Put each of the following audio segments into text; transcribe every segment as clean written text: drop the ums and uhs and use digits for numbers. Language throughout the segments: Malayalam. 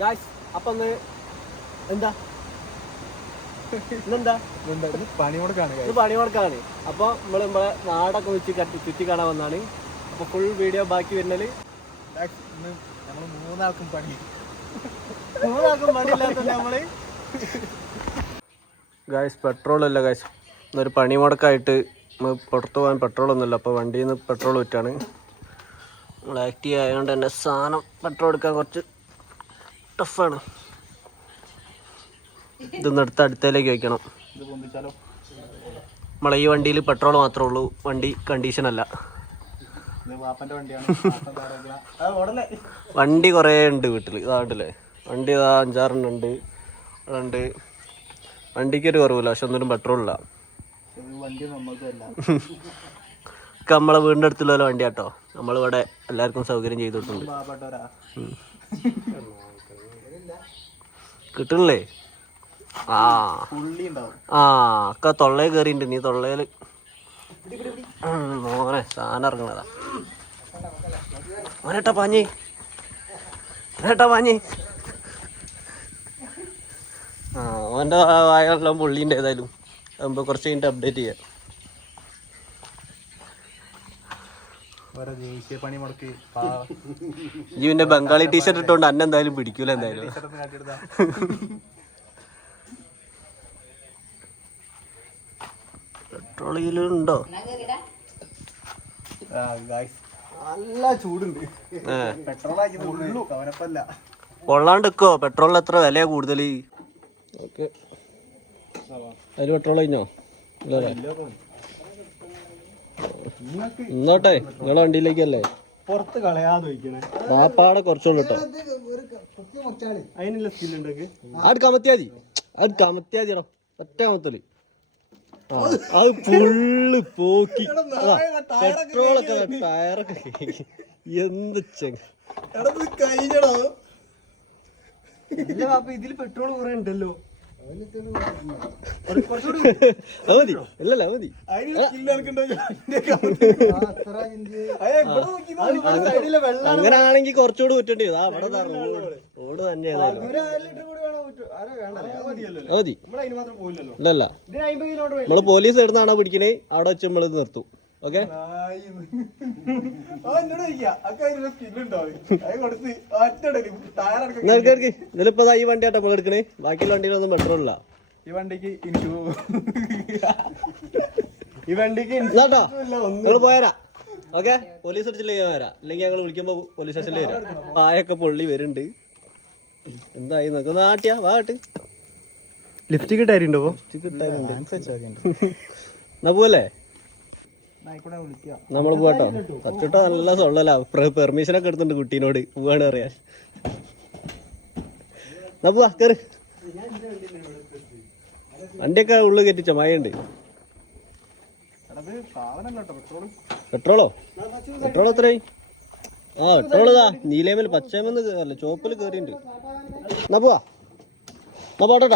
ഗായ്സ് അപ്പൊ ഒന്ന് എന്താ ഇന്നെന്താ പണിമുടക്കാണ്. അപ്പൊ നമ്മളെ നാടൊക്കെ ചുറ്റി കാണാൻ വന്നാണ്. അപ്പൊ ഫുൾ വീഡിയോ ബാക്കി വരുന്നത് മൂന്നാൾക്കും പണിയില്ലാത്ത നമ്മള് ഗായ്സ് പെട്രോൾ അല്ല ഗായ്സ്, ഇന്നൊരു പണിമുടക്കായിട്ട് നമ്മൾ പുറത്ത് പോകാൻ പെട്രോളൊന്നുമില്ല. അപ്പോൾ വണ്ടിയിൽ നിന്ന് പെട്രോൾ വിറ്റാണ്. നമ്മൾ ആക്റ്റീവ് ആയതുകൊണ്ട് തന്നെ സാധനം പെട്രോൾ എടുക്കാൻ കുറച്ച് ടഫാണ്. ഇതൊന്ന് എടുത്ത് അടുത്തേലേക്ക് വയ്ക്കണം. നമ്മളെ ഈ വണ്ടിയിൽ പെട്രോൾ മാത്രമേ ഉള്ളൂ, വണ്ടി കണ്ടീഷൻ അല്ല. വണ്ടി കുറേ ഉണ്ട് വീട്ടിൽ, ഇതാണ്ടല്ലേ വണ്ടി ഇതാ 5-6 ഉണ്ട്. അതുകൊണ്ട് വണ്ടിക്കൊരു കുറവില്ല, പക്ഷെ ഒന്നിനും പെട്രോളില്ല. നമ്മളെ വീടിൻ്റെ അടുത്തുള്ള വണ്ടി കേട്ടോ, നമ്മളിവിടെ എല്ലാവർക്കും സൗകര്യം ചെയ്തിട്ടുണ്ട്. കിട്ടണില്ലേ? ഒക്കെ തൊള്ളയിൽ കയറിയിട്ടുണ്ട്. നീ തൊള്ളയില് മോനെ സാധനം ഇറങ്ങണതാ. മോനേട്ടാ പാഞ്ഞി ഓൻ്റെ വായെല്ലാം പുള്ളീൻ്റെ ഏതായാലും ആകുമ്പോൾ കുറച്ച് കഴിഞ്ഞിട്ട് അപ്ഡേറ്റ് ചെയ്യാം. ജീവന്റെ ബംഗാളി ടീഷർട്ട് ഇട്ടോണ്ട് അന്നെ എന്തായാലും പിടിക്കൂല. എന്തായാലും പെട്രോളിലുണ്ടോ? നല്ല ചൂടുണ്ട്. കൊള്ളാണ്ടിക്കോ? പെട്രോളിന് എത്ര വിലയാ കൂടുതൽ? അതിൽ പെട്രോൾ കഴിഞ്ഞോ? ഇന്നോട്ടെ നിങ്ങളെ വണ്ടിയിലേക്കല്ലേ? പുറത്ത് കളയാതെ പാപ്പാടെ കുറച്ചോളൂ കേട്ടോ. അതിനുള്ള സ്കില്ലുണ്ടോ? അത് കമത്തിയാതിടോ, ഒറ്റ കമത്തല്. അത് ഫുള്ള് പോക്കി പെട്രോളൊക്കെ ടയറൊക്കെ എന്ത് കഴിഞ്ഞടോ. ഇതിൽ പെട്രോൾ കുറെ ഉണ്ടല്ലോ. അങ്ങനാണെങ്കിൽ കുറച്ചുകൂടി കുറ്റേണ്ടി റോഡ് തന്നെ മതി. ഇല്ലല്ല, നമ്മള് പോലീസ് എടുത്താണോ പിടിക്കണേ അവിടെ വെച്ച് നമ്മള് നിർത്തും. ഓക്കെ, ഇതിലിപ്പോ ഈ വണ്ടി ആട്ടോ നമ്മൾ എടുക്കണേ. ബാക്കിയുള്ള വണ്ടിയിലൊന്നും പെട്രോൾ ഇല്ല. ഈ വണ്ടിക്ക് നിങ്ങൾ പോയരാ. ഓക്കെ, പോലീസ് അടിച്ചില്ലെങ്കിൽ വരാം, ഇല്ലെങ്കിൽ ഞങ്ങൾ വിളിക്കുമ്പോ പോലീസ് സ്റ്റേഷനിൽ വരാം. പായൊക്കെ പൊള്ളി വരുന്നുണ്ട്. എന്തായി നോക്ക് നാട്ടിയാ വാട്ട്. ലിപ്സ്റ്റിക് ഇട്ടാരുണ്ടോ? എന്നാ പോവല്ലേ? നമ്മള് പോവാട്ടോ. സച്ചിട്ടോ നല്ല സൊള്ളല, പെർമിഷനൊക്കെ എടുത്തിട്ടുണ്ട് കുട്ടീനോട് പോവാണ് അറിയാൻ. എന്നാ പോവാ, കേറ്. വണ്ടിയൊക്കെ ഉള്ളിൽ കെട്ടിച്ചോ, മഴയുണ്ട്. പെട്രോളോ? പെട്രോൾ എത്രയായി? പെട്രോൾ ഇതാ നീലേമൽ പച്ചേമെന്ന് അല്ല ചുവപ്പിൽ കയറിയിട്ടുണ്ട്. എന്നാ പോവാ, എന്നാ പോട്ടോ.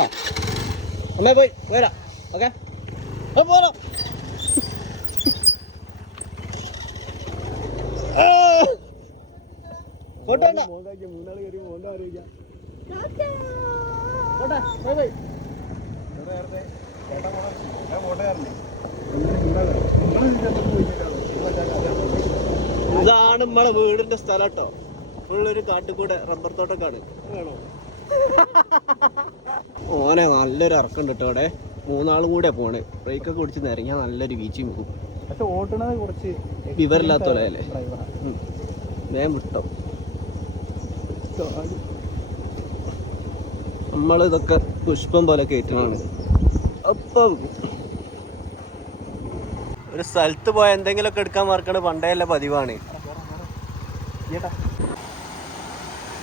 അമ്മേ പോയി വരാം. ഓക്കെ, പോരാ. ഇതാണ് നമ്മളെ വീടിന്റെ സ്ഥലം കേട്ടോ. ഫുള്ളൊരു കാട്ടുകൂടെ റബ്ബർ തോട്ടൊക്കെയാണ്. ഓനെ നല്ലൊരു ഇറക്കുണ്ട് കേട്ടോ. അവിടെ 3 ആളും കൂടെ പോണേ. ബ്രേക്കൊക്കെ പിടിച്ച് നിറങ്ങിയാൽ നല്ലൊരു വീച്ചിയും പോകും. പക്ഷെ ഓട്ടണത് കുറച്ച് വിവരമില്ലാത്ത പോലെ അല്ലേ? വേഗം വിട്ടോ. നമ്മളിതൊക്കെ പുഷ്പം പോലെ കയറ്റണാണ്. അപ്പം ഒരു സ്ഥലത്ത് പോയ എന്തെങ്കിലുമൊക്കെ എടുക്കാൻ മറക്കണ പണ്ടേയല്ല പതിവാണ്.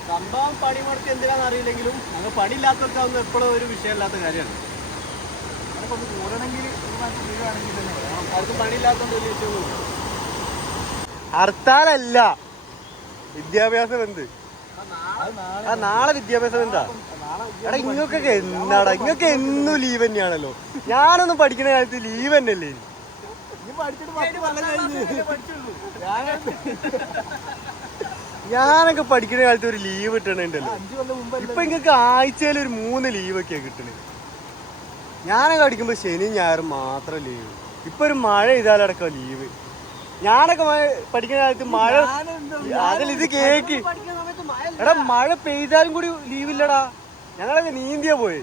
സംഭവം പണിമുടക്ക് എന്തിനാന്ന് അറിയില്ലെങ്കിലും അങ്ങ് പണിയില്ലാത്തവർക്കാവുന്ന എപ്പോഴും ഒരു വിഷയമില്ലാത്ത കാര്യമാണ്. ആർക്കും പണിയില്ലാത്തതുകൊണ്ട് വലിയ വിഷയമൊന്നുമില്ല. ഹർത്താലല്ല, വിദ്യാഭ്യാസം എന്ത്? നാളെ വിദ്യാഭ്യാസം എന്താ? എടാ ഇങ്ങൊക്കെ എന്നാടാ, ഇങ്ങൊക്കെ എന്നും ലീവ് തന്നെയാണല്ലോ. ഞാനൊന്നും പഠിക്കുന്ന കാലത്ത് ലീവ് തന്നെയല്ലേ? ഞാനൊക്കെ പഠിക്കുന്ന കാലത്ത് ഒരു ലീവ് കിട്ടണുണ്ടല്ലോ. ഇപ്പൊ നിങ്ങൾക്ക് ആഴ്ചയിൽ ഒരു 3 ലീവൊക്കെയാണ് കിട്ടണത്. ഞാനൊക്കെ പഠിക്കുമ്പോൾ ശനിയും ഞായറും മാത്രം ലീവ്. ഇപ്പൊ ഒരു മഴ ചെയ്താലടക്കം ലീവ്. ഞാനൊക്കെ പഠിക്കുന്ന കാലത്ത് മഴ അതിൽ ഇത് കേക്ക് എടാ മഴ പെയ്താലും കൂടി ലീവില്ലടാ. ഞങ്ങളൊക്കെ നീന്തിയാ പോയി.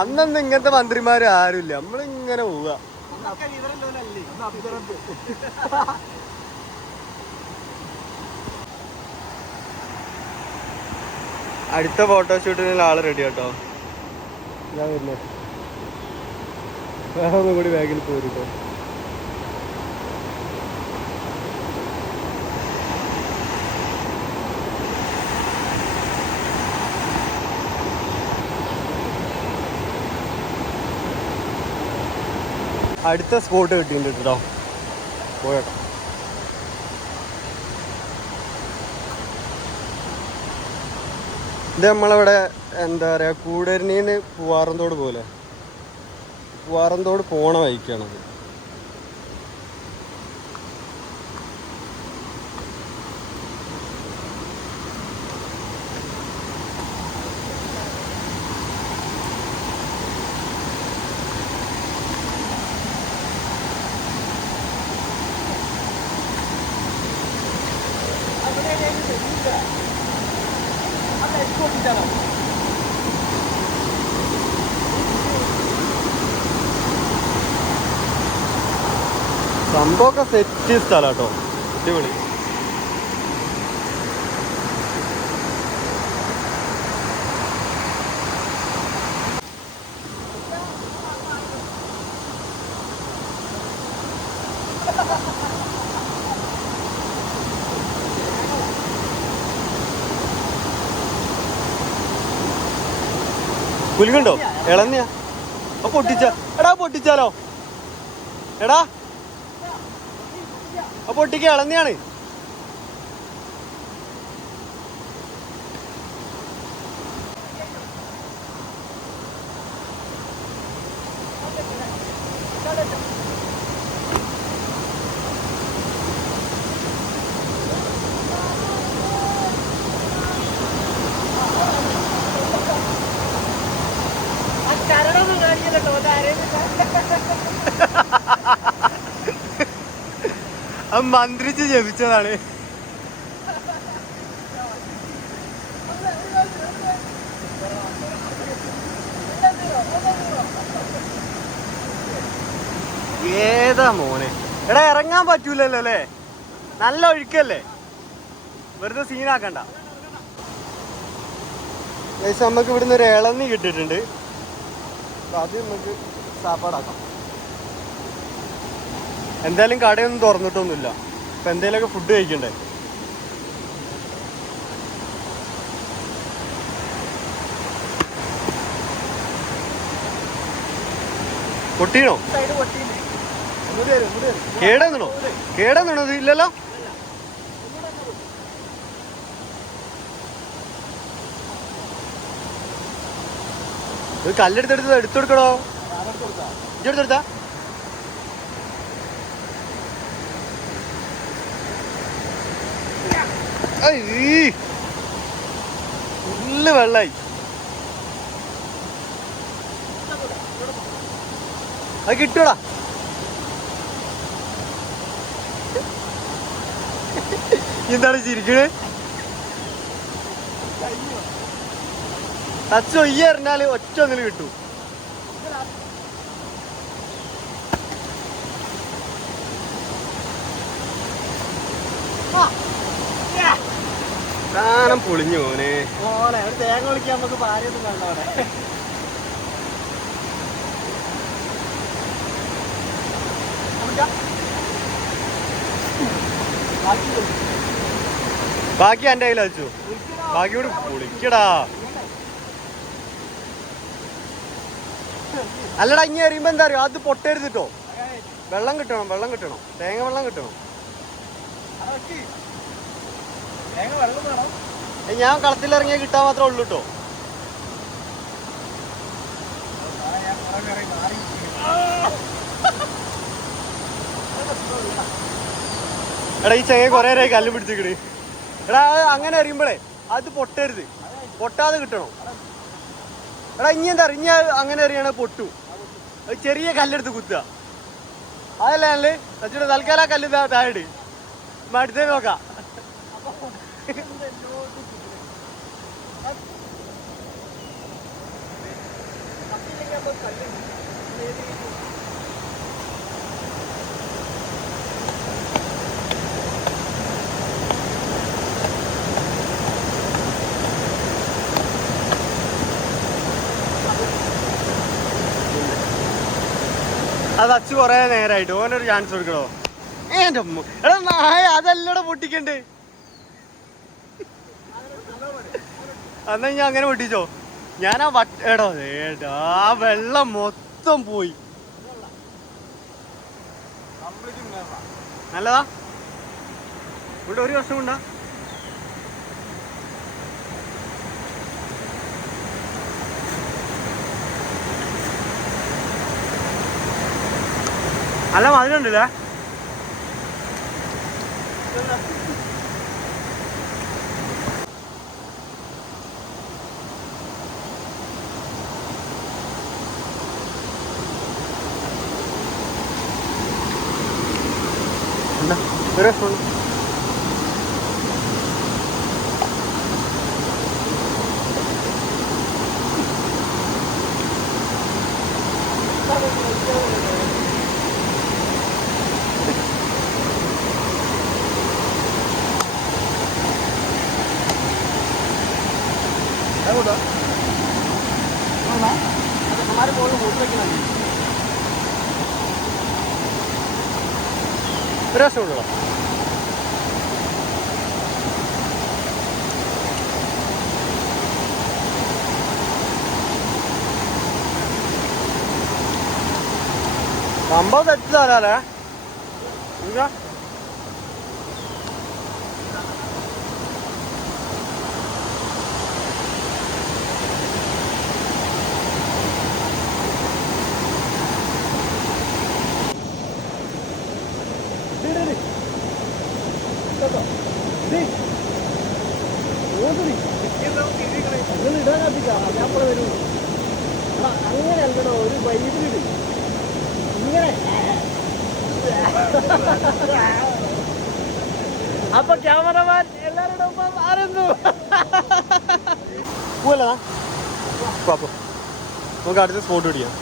അന്നൊന്നും ഇങ്ങനത്തെ മന്ത്രിമാര് ആരുമില്ല. നമ്മളിങ്ങനെ പോവുക. അടുത്ത ഫോട്ടോഷൂട്ടിനുള്ള ആള് റെഡി കേട്ടോ. ഞാൻ വരുന്നേ വേറെ ഒന്നും കൂടി ബാഗിൽ പോരുട്ടോ. അടുത്ത സ്പോട്ട് കിട്ടിയിട്ടുണ്ട് കേട്ടോ. പോയേട്ടോ. ഇത് നമ്മളിവിടെ എന്താ പറയുക കൂടരനീന്ന് പൂവാറന്തോട് പോലെ പൂവാറന്തോട് പോണ വഴിക്കാണത്. സംഭവമൊക്കെ സെറ്റ് സ്ഥലം കേട്ടോ. അടിപൊളി. പുലിങ്ങുണ്ടോ? ഇളന്നിയാ പൊട്ടിച്ച എടാ പൊട്ടിച്ചാലോ എടാ പൊട്ടിക്ക ഇളന്നിയാണ്. മന്ത്രിച്ച് ജപിച്ചതാണ്. ഏതാ മോനെ എടാ ഇറങ്ങാൻ പറ്റൂലല്ലോ അല്ലേ? നല്ല ഒഴുക്കല്ലേ, വെറുതെ സീനാക്കണ്ട. നമുക്ക് ഇവിടുന്ന് ഒരു ഇളന്നി കിട്ടിയിട്ടുണ്ട്. അത് നമുക്ക് സാപ്പാടാക്കാം. എന്തായാലും കടയൊന്നും തുറന്നിട്ടൊന്നുമില്ല. ഇപ്പം എന്തെങ്കിലുമൊക്കെ ഫുഡ് കഴിക്കണ്ടേ. പൊട്ടീണോ? കേടാന്നോ? കേടാന്നോ? അത് ഇല്ലല്ലോ. ഒരു കല്ലെടുത്തെടുത്ത് എടുത്തു കൊടുക്കണോ? ഇതെടുത്തെടുത്താ ഫുള്ള് വെള്ളായി. അത് കിട്ടൂടാ. എന്താണ് ചിരിക്കണേ? ടച്ച് ഒയ്യ എറിഞ്ഞാല് ഒറ്റ ഒന്നില് കിട്ടും. സാധനം പൊളിഞ്ഞു മോനെ. ഒരു തേങ്ങ വിളിക്കാൻ നമുക്ക് ഭാര്യൊന്നും കണ്ട അവിടെ. ബാക്കി എൻ്റെ കയ്യിൽ വെച്ചു. ബാക്കി കൂടി പൊളിക്കടാ. അല്ലടാ ഇങ്ങനെ എറിയുമ്പോ എന്താ അറിയോ, അത് പൊട്ടരുതിട്ടോ. വെള്ളം കിട്ടണം, വെള്ളം കിട്ടണം, തേങ്ങ വെള്ളം കിട്ടണം. ഞാൻ കളത്തിലിറങ്ങിയാൽ കിട്ടാൻ മാത്രമേ ഉള്ളൂ കേട്ടോ. എടാ ഈ ചെങ്ങ കൊറേ നേരമായി കല്ല് പിടിച്ചിക്കണ്. എടാ അങ്ങനെ എറിയുമ്പോഴേ അത് പൊട്ടരുത്, പൊട്ടാതെ കിട്ടണം. എടാ ഇനി എന്താ ഇനി അങ്ങനെ എറിയണ പൊട്ടു. ചെറിയ കല്ലെടുത്ത് കുത്തുക, അതല്ലേ അല്ലേ സച്ചിയുടെ തൽക്കാലം കല്ല് താഴെ അടുത്തേ നോക്കാം. അത് അച്ചു കൊറേ നേരമായിട്ട് ഓനൊരു ചാൻസ് കൊടുക്കണോ? എടാ നായ അതല്ലടെ പൊട്ടിക്കണ്ട്. എന്നാ ഞാൻ അങ്ങനെ പൊട്ടിച്ചോ. ഞാൻ ആ എടോ ഏടാ ആ വെള്ളം മൊത്തം പോയി. നല്ലതാ ഇവിടെ ഒരു വർഷം കൊണ്ടാ. നല്ല മധുരമുണ്ടല്ലേ. हमारे बोल मोटर की नहीं रस उड़ो സംഭവം തെറ്റിതാരാലേ എന്താ അങ്ങനെയല്ലടോ ഒരു വൈദ്യുതി ഇങ്ങനെ അപ്പൊ ക്യാമറമാൻ എല്ലാവരുടെ ഒപ്പം ആരെന്നു പോവല്ല പാപ്പോ നമുക്ക് അടുത്ത സ്പോട്ട് പിടിക്കാം.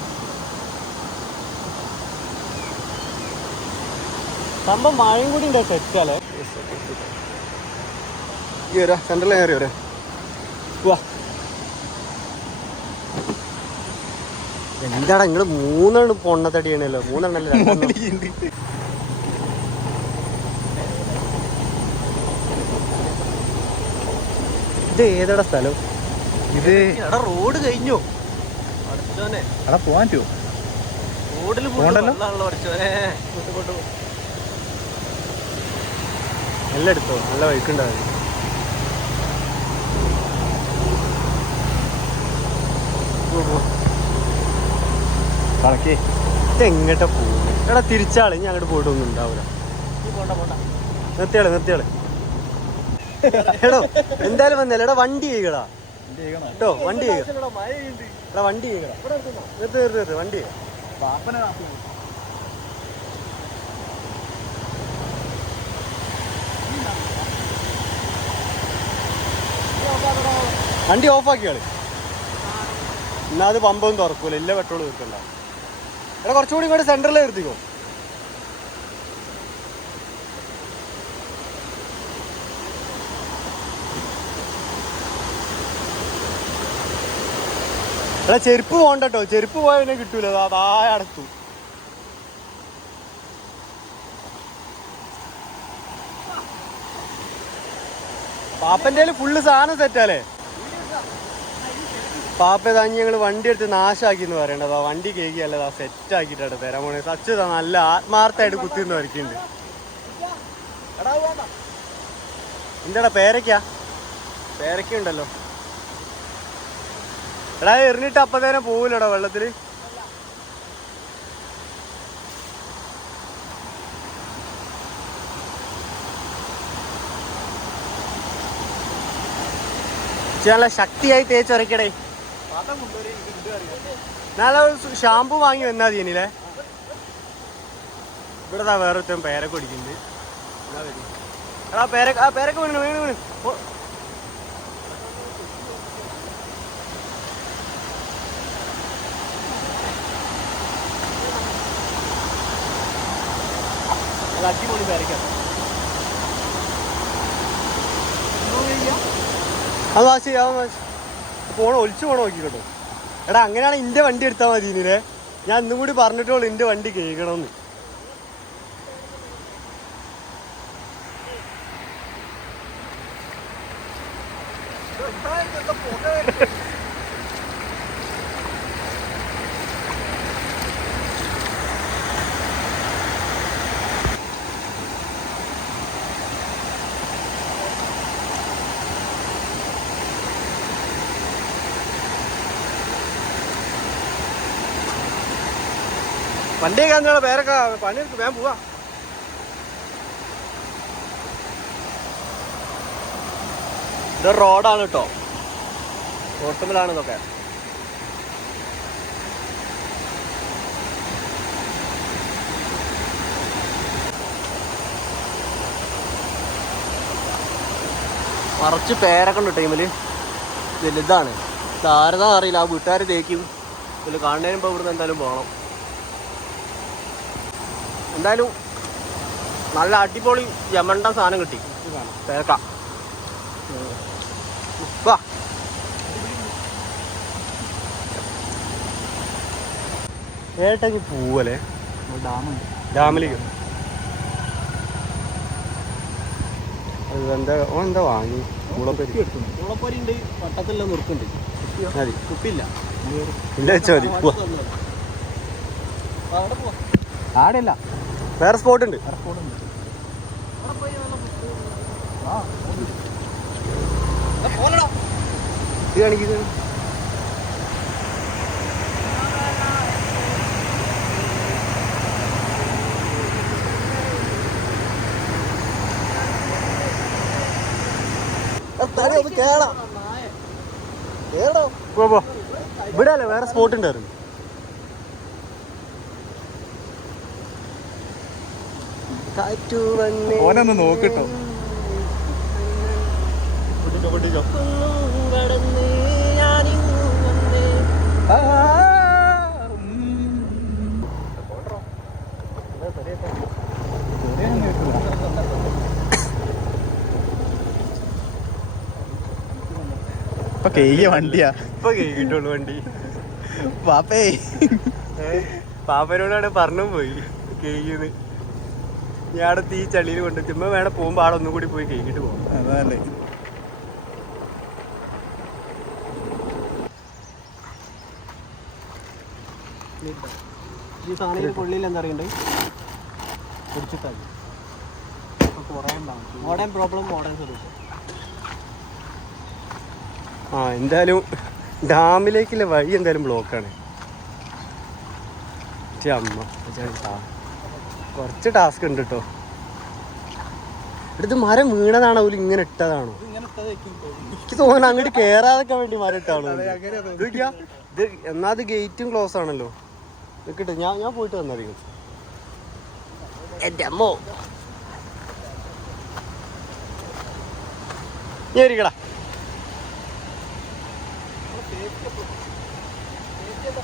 സംഭവം മഴയും കൂടി ഉണ്ട് സെറ്റാലേ. ഈ വരാ സെൻട്രൽ കയറി വരാ വാ. എന്താടാ നിങ്ങള് മൂന്നെണ്ണം പൊണ്ണത്തടിയാണല്ലോ, മൂന്നെണ്ണല്ലേ ഇത് ഏതാടാ സ്ഥലം? ഇത് എടാ റോഡ് കഴിഞ്ഞു പഠിച്ചോനെ. എടാ പോവാൻ പറ്റുമോ? റോഡിൽ പോകണ്ടല്ലോ പഠിച്ചോനെ. നല്ല എടുത്തോ, നല്ല വഴിക്കുണ്ടാവും. കളക്കി ഇതെങ്ങോട്ടാ പോകുന്നത്? എടാ തിരിച്ചാള് ഇനി അങ്ങോട്ട് പോയിട്ടൊന്നും ഉണ്ടാവില്ല. നിർത്തിയാള് നിർത്തിയാള് എടോ എന്തായാലും വന്നല്ലേ. എടാ വണ്ടി ചെയ്യടാ കേട്ടോ, വണ്ടി ചെയ്യുക. എടാ വണ്ടി ചെയ്യടാ, നിർത്തി നിർത്തി നിർത്തി വണ്ടി ചെയ്യുക. വണ്ടി ഓഫാക്കിയാള് എന്നാ അത് പമ്പൊന്നും തുറക്കൂല, ഇല്ല പെട്രോൾ തീർക്കണ്ട. എടാ കുറച്ചുകൂടി ഇങ്ങോട്ട് സെന്ററിൽ നിർത്തിക്കോ. എടാ ചെരുപ്പ് പോകണ്ടോ, ചെരുപ്പ് പോയാൽ പിന്നെ കിട്ടൂല, താഴെ അടത്തു. പാപ്പൻ്റെ ഫുള്ള് സാധനം സെറ്റാലേ. പാപ്പ താങ്ങി ഞങ്ങൾ വണ്ടി എടുത്ത് നാശാക്കി എന്ന് പറയണ്ടത്. ആ വണ്ടി കേക്കിയല്ല സെറ്റ് ആക്കിയിട്ടാണ് തരാൻ പോണേ. സച്ച് നല്ല ആത്മാർത്ഥമായിട്ട് കുത്തിന്ന് വരയ്ക്കുന്നുണ്ട്. എന്താടാ പേരയ്ക്കാ? പേരയ്ക്ക ഉണ്ടല്ലോ. എടാ എറിഞ്ഞിട്ട് അപ്പത്തേനെ പോവില്ലടാ വെള്ളത്തില്. നല്ല ശക്തിയായി തേച്ചൊരക്കടേ. നല്ല ഷാമ്പു വാങ്ങി വന്നാ തീനില്ലേ. ഇവിടെ വേറെ പേരൊക്കെ കുടിക്കുന്നുണ്ട്. പേരൊക്കെ വീണ് വീണ് വീണ് അടിപൊളി പേരക്ക. അത് വാശി പോണോ ഒലിച്ചു പോണോ നോക്കിക്കോട്ടോ. എടാ അങ്ങനെയാണ് എൻ്റെ വണ്ടി എടുത്താൽ മതി ഇനില്ലേ. ഞാൻ ഇന്നും കൂടി പറഞ്ഞിട്ടുള്ളൂ എൻ്റെ വണ്ടി കേൾക്കണമെന്ന്. വണ്ടി കഴിഞ്ഞാൽ പേരൊക്കെ പണിയെടുത്ത് വേഗം പോവാ. ഇത് റോഡാണ് കേട്ടോ, റോട്ടുമിലാണ് ഇതൊക്കെ. മറച്ച് പേരൊക്കെ ഉണ്ട് ടൈമിൽ. വലുതാണ്, ഇതാരതാ അറിയില്ല. ആ വീട്ടുകാർ തേക്കും. ഇതിൽ കാണുന്നതിന് മുമ്പ് ഇവിടുന്ന് എന്തായാലും പോകണം. എന്തായാലും നല്ല അടിപൊളി യമണ്ട സാധനം കിട്ടി. പേരക്ക വാ. ഏട്ടക്ക് പോവല്ലേ ഡാമിലേക്ക്. എന്താ വാങ്ങി മുളപ്പൊരി ഉണ്ട്, വട്ടത്തിലുള്ള നുറുക്കുണ്ട്. മതി കുപ്പില്ല ഇല്ല വെച്ചാൽ മതി. ആടെയല്ല വേറെ സ്പോട്ട് ഉണ്ട്. ഇത് കാണിക്കുന്നത് ഇവിടെ അല്ലേ വേറെ സ്പോട്ട് ഉണ്ടായിരുന്നു. ഓനൊന്ന് നോക്കിട്ടോ. ഇപ്പൊ കേക്കിയ വണ്ടിയാ. ഇപ്പൊ കേക്കിട്ടുള്ളൂ വണ്ടി. പാപ്പേ പാപ്പനോടാണ് പറഞ്ഞു പോയി കേക്കിന്ന്. ഞാടെ തീ ചളിയിൽ കൊണ്ട് ചുമ്മാ വേണം പോകുമ്പോ ആടെ ഒന്നും കൂടി പോയി കേക്കിട്ട് പോകും. അതല്ലേ ഈ സാധനം പുള്ളിയിൽ എന്താ അറിയണ്ടേ, കുടിച്ചിട്ടാ മോഡേൺ പ്രോബ്ലം മോഡേൺ സൊല്യൂഷൻ. ആ എന്തായാലും ഡാമിലേക്കുള്ള വഴി എന്തായാലും ബ്ലോക്കാണ്. അമ്മ കുറച്ച് ടാസ്ക് ഉണ്ട് കേട്ടോ. ഇത് മരം വീണതാണോ ഓല് ഇങ്ങനെ ഇട്ടതാണോ? എനിക്ക് തോന്നുന്നു അങ്ങോട്ട് കേറാതൊക്കെ വേണ്ടി മരം ഇട്ടാണോ ഇത്. എന്നാ അത് ഗേറ്റും ക്ലോസ് ആണല്ലോ. നിൽക്കട്ടെ, ഞാൻ പോയിട്ട് വന്നറിയും. എൻ്റെ അമ്മോ ഞാൻ ഇരിക്കടാ.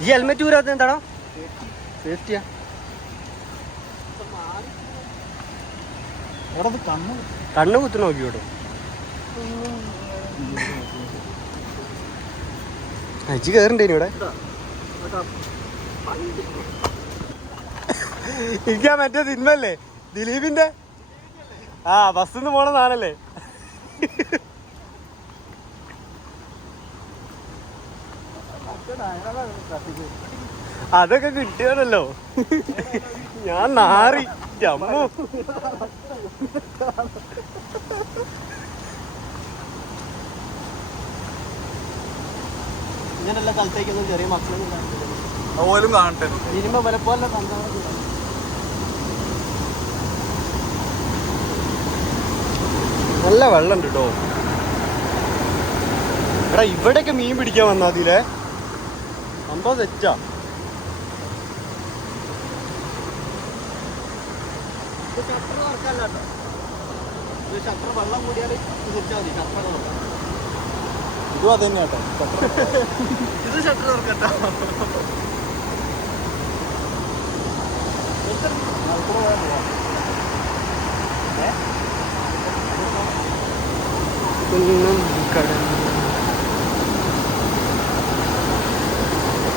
ഈ ഹെൽമെറ്റ് ഊരാത്ത എന്താണോ? സേഫ്റ്റിയാ. കണ്ണ് കുത്തി നോക്കിയോട്ടോ. അയച്ചു കയറണ്ടേനി ഇവിടെ. എനിക്ക് ആ മറ്റേ സിനിമല്ലേ ദിലീപിന്റെ, ആ ബസ്സിന്ന് പോണ സാധനല്ലേ. അതൊക്കെ കിട്ടിയാണല്ലോ. ഞാൻ നാറി അമ്മോ. ഇങ്ങനെയുള്ള സ്ഥലത്തേക്കൊന്നും ചെറിയ മക്കളൊന്നും കാണട്ടെ. സിനിമ പലപ്പോലെ നല്ല വെള്ളം ഉണ്ട് കേട്ടോ. എടാ ഇവിടെയൊക്കെ മീൻ പിടിക്കാൻ വന്നാ അതിലേ സംഭവം തെറ്റാ. ഷട്ടർ വെള്ളം കൂടിയാൽ തിരിച്ചാൽ മതി. ഷട്ടർ ഇതും അത് തന്നെ കേട്ടോ. ഇത് ഷട്ടർ തുറക്കട്ടോ.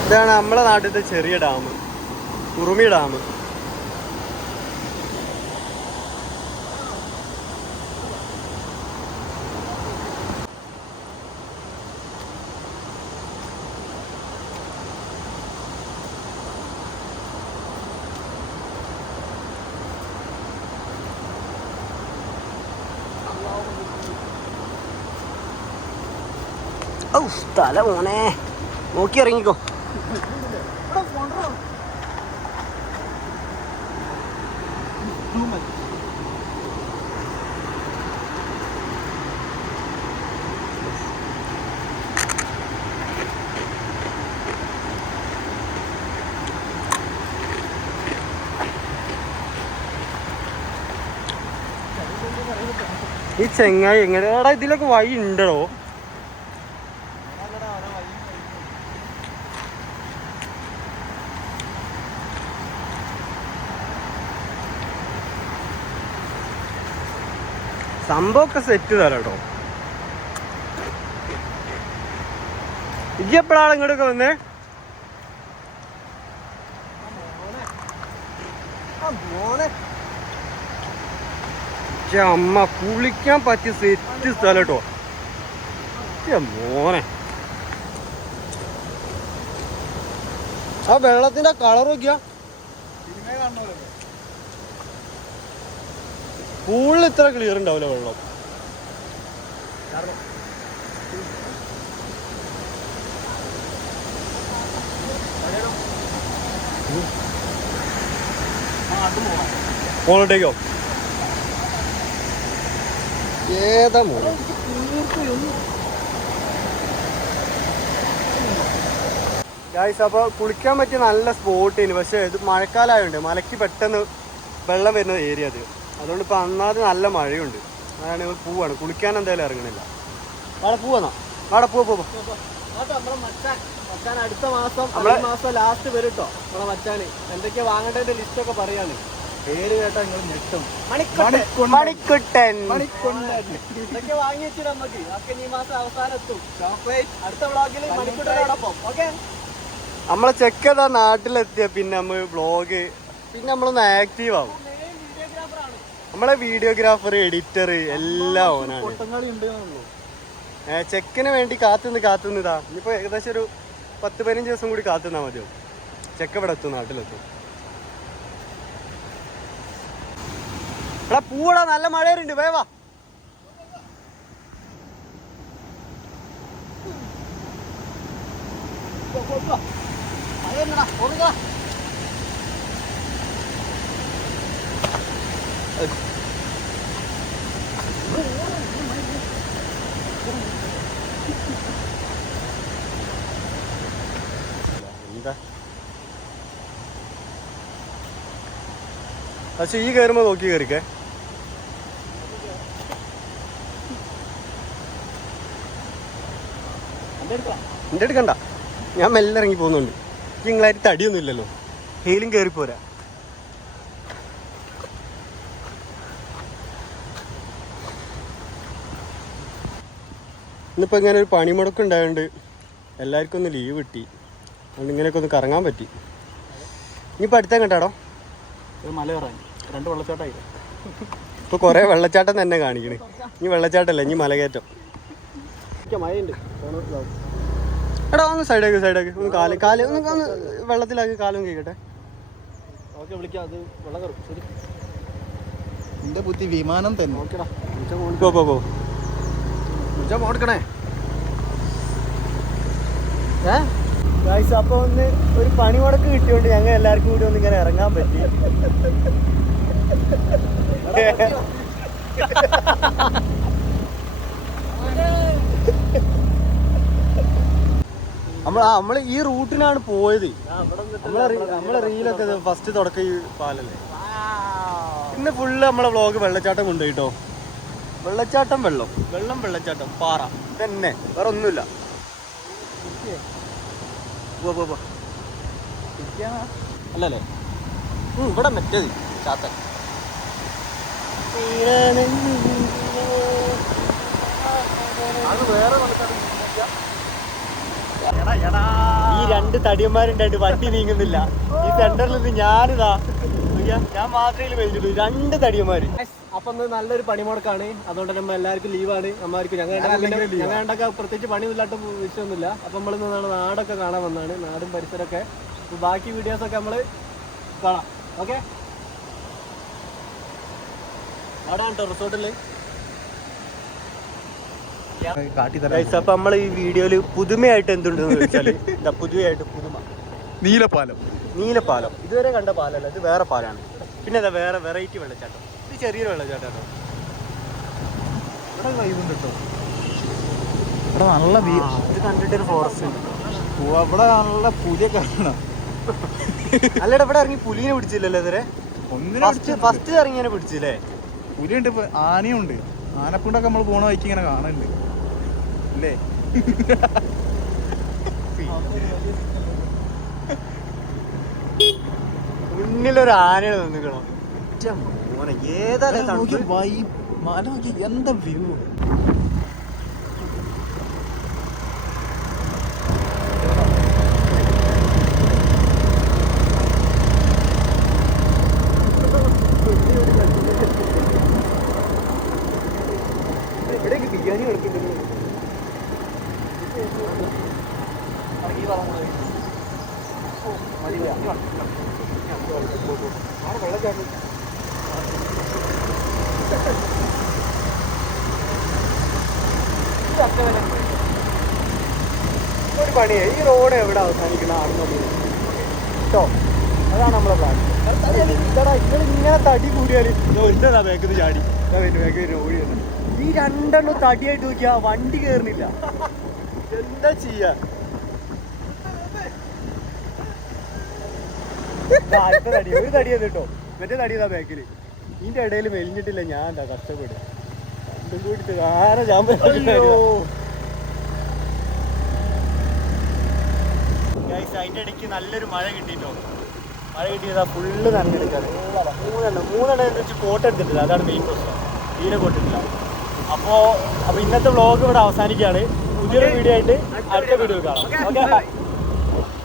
ഇതാണ് നമ്മളെ നാട്ടിലത്തെ ചെറിയ ഡാം, കുറുമി ഡാം. ഔ തല മോനെ നോക്കി ഇറങ്ങിക്കോ. ഈ ചെങ്ങായി എങ്ങനെയാടാ ഇതിലൊക്കെ വഴി ഉണ്ടോ? സംഭവമൊക്കെ സെറ്റ് തരാം കേട്ടോ. ഇജ്ജ് എപ്പോഴാണ് ഇങ്ങോട്ടൊക്കെ വന്നേ? അമ്മ കുളിക്കാൻ പറ്റിയ സെറ്റ് സ്ഥലം കേട്ടോ. മോനെ ആ വെള്ളത്തിന്റെ കളർ നോക്കിയാ പൂളിൽ ഇത്ര ക്ലിയർ ഉണ്ടാവില്ല വെള്ളം. മോളോട്ടേക്കോ? ഏതാ മോള്? ഗായ്സ്, അപ്പോൾ കുളിക്കാൻ പറ്റിയ നല്ല സ്പോട്ടിന്. പക്ഷേ ഇത് മഴക്കാലമായതുകൊണ്ട് മലയ്ക്ക് പെട്ടെന്ന് വെള്ളം വരുന്ന ഏരിയ അത്. അതുകൊണ്ട് ഇപ്പോൾ അന്നാത് നല്ല മഴയുണ്ട്. അതാണ് പോവാണ്. കുളിക്കാൻ എന്തായാലും ഇറങ്ങണില്ല. അവിടെ പോവാന്നാ? അവിടെ പോവാ. മച്ചാൻ അടുത്ത മാസം ലാസ്റ്റ് വരും കേട്ടോ. നമ്മളെ മച്ചാന് എന്തൊക്കെയാ വാങ്ങേണ്ടതിന്റെ ലിസ്റ്റ് ഒക്കെ പറയാണ്. പേര് കേട്ടാ നിങ്ങൾ ഞെട്ടും. മണിക്കുട്ടൻ ഇതൊക്കെ വാങ്ങി വെച്ചിട്ട് നമുക്ക് ഒക്കെ ഈ മാസം അവസാനം എത്തും. ചോക്ലേറ്റ് അടുത്ത വ്ളോഗിൽ മണിക്കുട്ടനോടൊപ്പം. ഓക്കെ, നമ്മളെ ചെക്കതാ നാട്ടിലെത്തിയ പിന്നെ നമ്മൾ വ്ളോഗ് പിന്നെ നമ്മളൊന്ന് ആക്റ്റീവ് ആവും. നമ്മളെ വീഡിയോഗ്രാഫർ, എഡിറ്റർ എല്ലാം ഓനാണ്. ചെക്കിന് വേണ്ടി കാത്തുനിന്നതാ. ഇനിയിപ്പോ ഏകദേശം ഒരു 10-15 ദിവസം കൂടി കാത്തുനിന്നാ മതിയോ. ചെക്ക ഇവിടെ എത്തും, നാട്ടിലെത്തും. എടാ പൂവടാ, നല്ല മഴയുണ്ട്, വേവാ. പക്ഷെ ഈ കയറുമ്പോ നോക്കി കയറിക്കേ. എൻ്റെ എടുക്കണ്ട, ഞാൻ മെല്ലെ ഇറങ്ങി പോകുന്നുണ്ട്. നിങ്ങളായിട്ട് തടിയൊന്നും ഇല്ലല്ലോ, ഹെയിലും കയറിപ്പോരാ. ഇന്നിപ്പോൾ ഇങ്ങനെ ഒരു പണിമുടക്കം ഉണ്ടായതുകൊണ്ട് എല്ലാവർക്കും ഒന്ന് ലീവ് കിട്ടി. അതുകൊണ്ട് ഇങ്ങനെയൊക്കെ ഒന്ന് കറങ്ങാൻ പറ്റി. ഇനിയിപ്പോൾ അടുത്ത കേട്ടാടോ മല കയറാൻ 2 വെള്ളച്ചാട്ടമായി. ഇപ്പോൾ കുറേ വെള്ളച്ചാട്ടം തന്നെ കാണിക്കണേ. ഇനി വെള്ളച്ചാട്ടമല്ല, ഇനി മലകയറ്റം. മഴയുണ്ട്. എടാ ഒന്ന് സൈഡാക്കി ഒന്ന് കാല് ഒന്ന് വെള്ളത്തിലാക്കി കാലും കേൾക്കട്ടെ. ഓക്കെ, വിളിക്കാം. അത് വെള്ളം കയറും. ശരി, എൻ്റെ ബുദ്ധി വിമാനം തന്നെ. ഓക്കെടാ, കൊടുക്കണേ. അപ്പോൾ ഒന്ന് ഒരു പണിമുടക്ക് കിട്ടിയോണ്ട് ഞങ്ങൾ എല്ലാവർക്കും കൂടി ഒന്ന് ഇങ്ങനെ ഇറങ്ങാൻ പറ്റി. നമ്മൾ ഈ റൂട്ടിനാണ് പോയത്. നമ്മളെ റീലൊക്കെ ഫസ്റ്റ് തുടക്കം ഈ പാലല്ലേ. പിന്നെ ഫുള്ള് നമ്മളെ വ്ളോഗ് വെള്ളച്ചാട്ടം കൊണ്ടുപോയിട്ടോ. വെള്ളച്ചാട്ടം വെള്ളച്ചാട്ടം പാറ തന്നെ, വേറെ ഒന്നുമില്ല. അല്ലല്ലേ ഇവിടെ മറ്റേത് ചാത്തൻ. അത് വേറെ ഈ രണ്ട് തടിയന്മാരുണ്ടായിട്ട് വണ്ടി നീങ്ങുന്നില്ല. ഈ സെന്ററിൽ നിന്ന് ഞാൻ മാത്രമേ മേടിച്ചിട്ടു. രണ്ട് തടിയന്മാര്. അപ്പൊ നല്ലൊരു പണിമുടക്കാണ്. അതുകൊണ്ട് നമ്മൾ എല്ലാവർക്കും ലീവാണ്. ഞങ്ങൾക്ക് പ്രത്യേകിച്ച് പണിയൊന്നുമില്ലാത്ത വിഷയമൊന്നുമില്ല. അപ്പൊ നമ്മൾ നാടൊക്കെ കാണാൻ വന്നതാണ്. നാടും പരിസരമൊക്കെ. ബാക്കി വീഡിയോസൊക്കെ നമ്മൾ കാണാം. ഓക്കെ, അവിടെ കേട്ടോ റിസോർട്ടില്. അപ്പൊ നമ്മൾ ഈ വീഡിയോയില് പുതുമയായിട്ട് എന്തുണ്ടെന്ന് വെച്ചാല് പുതുമയായിട്ട് നീലപ്പാലം ഇതുവരെ കണ്ട പാലല്ല, ഇത് വേറെ പാലാണ്. പിന്നെ അതാ വേറെ വെറൈറ്റി വെള്ളച്ചാട്ടം. ഇത് ചെറിയൊരു വെള്ളച്ചാട്ടം. ഇവിടെ വൈബുണ്ട് കേട്ടോ. ഇവിടെ നല്ല ഇത് കണ്ടിട്ടൊരു ഫോറസ്റ്റ് ഉണ്ട്. ഇവിടെ നല്ല പുലിയൊക്കെ കാണണം. അല്ലടാ ഇവിടെ ഇറങ്ങി പുലിനെ പിടിച്ചില്ലല്ലോ ഇതുവരെ. ഫസ്റ്റ് ഇറങ്ങിയതിനെ പിടിച്ചില്ലേ? പുലിയുണ്ട്, ആനയുണ്ട്. ആനപ്പുണ്ടൊക്കെ നമ്മൾ പോണ വഴിക്ക് ഇങ്ങനെ കാണുന്നുണ്ട് അല്ലേ? മുന്നിലൊരു ആനയെ നിന്നിക്കണം. ഏതാ മല നോക്കി, എന്താ വ്യൂ. ബിരിയാണി കൊടുക്കുന്നുണ്ട്. ഒരു പണിയെ ഈ റോഡ് എവിടെ അവസാനിക്കുന്ന കേട്ടോ. അതാണ് നമ്മളെ പ്ലാൻ. ഇങ്ങനെ തടി കൂടിയാല് എന്താ ബാക്കിൽ ചാടി ബാക്കിൽ ഓടി. ഈ രണ്ടെണ്ണം തടിയായിട്ട് നോക്കിയാ വണ്ടി കേറുന്നില്ല. എന്താ ചെയ്യാ? അടുത്ത തടി, ഒരു തടി കേട്ടോ. മറ്റേ തടി ഇതാ ബാക്കില്. ഇതിന്റെ ഇടയിൽ മെലിഞ്ഞിട്ടില്ല. ഞാൻ എന്താ കഷ്ടപ്പെടുക. രണ്ടും കൂടി ആരെ അതിന്റെ ഇടയ്ക്ക് നല്ലൊരു മഴ കിട്ടിട്ടോ. മഴ കിട്ടിയതാ ഫുള്ള് നനഞ്ഞെടുക്കാണ്. മൂന്നെണ്ണം വെച്ച് കോട്ട് എടുത്തിട്ടില്ല. അതാണ് മെയിൻ പ്രശ്നം. തീരെ കൊട്ടിട്ടില്ല. അപ്പോൾ ഇന്നത്തെ വ്ളോഗ് ഇവിടെ അവസാനിക്കുകയാണ്. പുതിയൊരു വീഡിയോ ആയിട്ട് അടുത്ത വീഡിയോ കാണാം. ഓക്കെ.